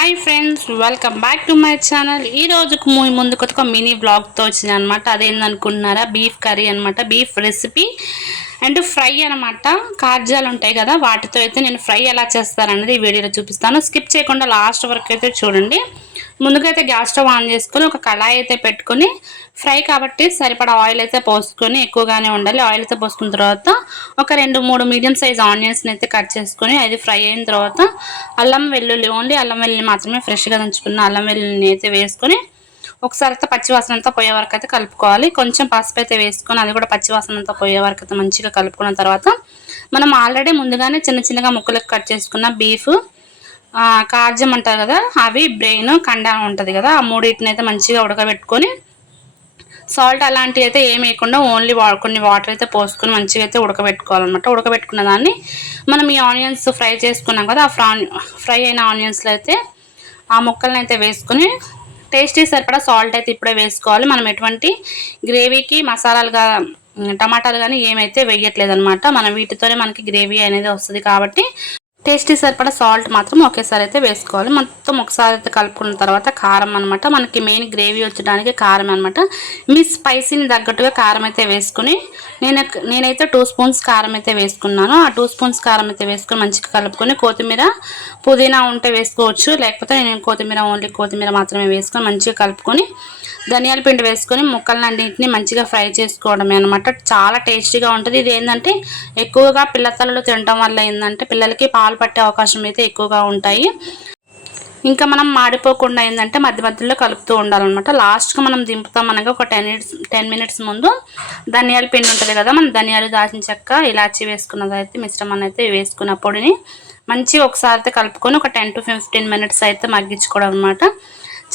Hi friends welcome back to my channel. ఈ రోజుకు ముందు ముందుకు ఒక మినీ బ్లాగ్తో వచ్చింది అనమాట అదేందనుకుంటున్నారా? బీఫ్ కర్రీ అనమాట బీఫ్ రెసిపీ. అండ్ ఫ్రై అనమాట కాజాలు ఉంటాయి కదా వాటితో అయితే నేను ఫ్రై ఎలా చేస్తాననేది ఈ వీడియోలో చూపిస్తాను. స్కిప్ చేయకుండా లాస్ట్ వరకు అయితే చూడండి. ముందుగా అయితే గ్యాస్ స్టవ్ ఆన్ చేసుకొని ఒక కళాయి అయితే పెట్టుకొని ఫ్రై కాబట్టి సరిపడా ఆయిల్ అయితే పోసుకొని ఎక్కువగానే ఉండాలి. ఆయిల్ అయితే పోసుకున్న తర్వాత ఒక రెండు మూడు మీడియం సైజ్ ఆనియన్స్ని అయితే కట్ చేసుకొని అది ఫ్రై అయిన తర్వాత అల్లం వెల్లుల్లి ఓన్లీ అల్లం వెల్లుల్లి మాత్రమే ఫ్రెష్గా దంచుకున్న అల్లం వెల్లుల్లిని అయితే వేసుకొని ఒకసారి అయితే పచ్చివాసన అంతా పోయే వరకు అయితే కలుపుకోవాలి. కొంచెం పసుపు అయితే వేసుకొని అది కూడా పచ్చివాసన అంతా పోయే వరకు అయితే మంచిగా కలుపుకున్న తర్వాత మనం ఆల్రెడీ ముందుగానే చిన్న చిన్నగా ముక్కలకు కట్ చేసుకున్న బీఫ్ కాజం అంటారు కదా అవి బ్రెయిన్ కండ ఉంటుంది కదా ఆ మూడింటిని అయితే మంచిగా ఉడకబెట్టుకొని సాల్ట్ అలాంటివి అయితే ఏం వేయకుండా ఓన్లీ వా కొన్ని వాటర్ అయితే పోసుకొని మంచిగా అయితే ఉడకబెట్టుకోవాలన్నమాట. ఉడకబెట్టుకున్న దాన్ని మనం ఈ ఆనియన్స్ ఫ్రై చేసుకున్నాం కదా ఆ ఫ్రా ఫ్రై అయిన ఆనియన్స్లో అయితే ఆ ముక్కలను అయితే వేసుకొని టేస్టీ సరిపడా సాల్ట్ అయితే ఇప్పుడే వేసుకోవాలి. మనం ఎటువంటి గ్రేవీకి మసాలాలుగా టమాటాలు కానీ ఏమైతే వేయట్లేదు అనమాట మనం వీటితోనే మనకి గ్రేవీ అనేది వస్తుంది కాబట్టి టేస్టీ సరిపడా సాల్ట్ మాత్రం ఒకేసారి అయితే వేసుకోవాలి. మొత్తం ఒకసారి అయితే కలుపుకున్న తర్వాత కారం అనమాట మనకి మెయిన్ గ్రేవీ వచ్చడానికి కారం అనమాట మీ స్పైసీని తగ్గట్టుగా కారం అయితే వేసుకుని నేను నేనైతే టూ స్పూన్స్ కారం అయితే వేసుకున్నాను. ఆ టూ స్పూన్స్ కారం అయితే వేసుకొని మంచిగా కలుపుకొని కొత్తిమీర పుదీనా ఉంటే వేసుకోవచ్చు. లేకపోతే నేను కొత్తిమీర ఓన్లీ కొత్తిమీర మాత్రమే వేసుకొని మంచిగా కలుపుకొని ధనియాల పిండి వేసుకొని ముక్కలను అన్నింటిని మంచిగా ఫ్రై చేసుకోవడమే అనమాట చాలా టేస్టీగా ఉంటుంది. ఇది ఏంటంటే ఎక్కువగా పిల్లతలలో తినడం వల్ల ఏంటంటే పిల్లలకి పాలు పట్టే అవకాశం అయితే ఎక్కువగా ఉంటాయి. ఇంకా మనం మాడిపోకుండా ఏంటంటే మధ్య మధ్యలో కలుపుతూ ఉండాలన్నమాట. లాస్ట్గా మనం దింపుతాం అనగా ఒక టెన్ మినిట్స్ టెన్ మినిట్స్ ముందు ధనియాల పిండి ఉంటుంది కదా మనం ధనియాలు దాచిన చెక్క ఇలాచి వేసుకున్నది అయితే మిశ్రమాన్ని అయితే వేసుకున్న పొడిని మంచిగా ఒకసారి అయితే కలుపుకొని ఒక టెన్ టు ఫిఫ్టీన్ మినిట్స్ అయితే మగ్గించుకోవడం అనమాట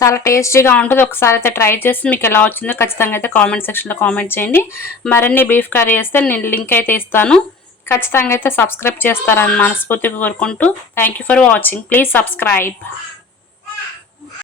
చాలా టేస్టీగా ఉంటుంది. ఒకసారి అయితే ట్రై చేసి మీకు ఎలా వచ్చిందో ఖచ్చితంగా అయితే కామెంట్ సెక్షన్లో కామెంట్ చేయండి. మరిన్ని బీఫ్ కర్రీ వేస్తే నేను లింక్ అయితే ఇస్తాను. ఖచ్చితంగా అయితే సబ్స్క్రైబ్ చేస్తారని మనస్ఫూర్తిగా కోరుకుంటూ thank for watching please subscribe